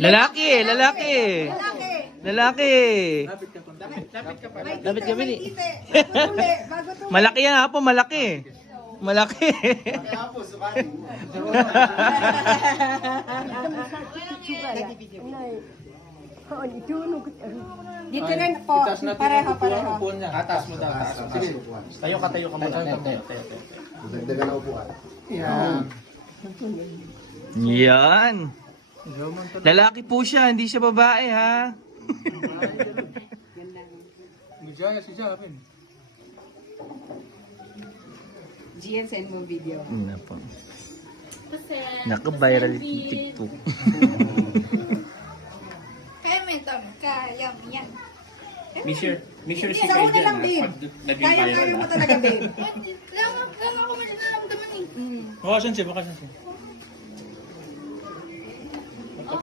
Lalaki, lalaki. Lalaki. Lapit ka, Bini. Malaki yan, Apo, malaki. Malaki. Dito rin po, pareho. Taas mo. Sige. Tayo ka muna. Tayo. Dagdagan na upuan. Yan. Lalaki po siya, hindi siya babae, ha? Mijaya si Javin. Gian, send mo video. Po. Naka-viral yung TikTok. Kaya may tam, kaya yan. Make sure si Sa una lang, babe. pag naging Kaya viral mo talaga, babe. Lang ako may nararamdaman eh. Bakasan siya.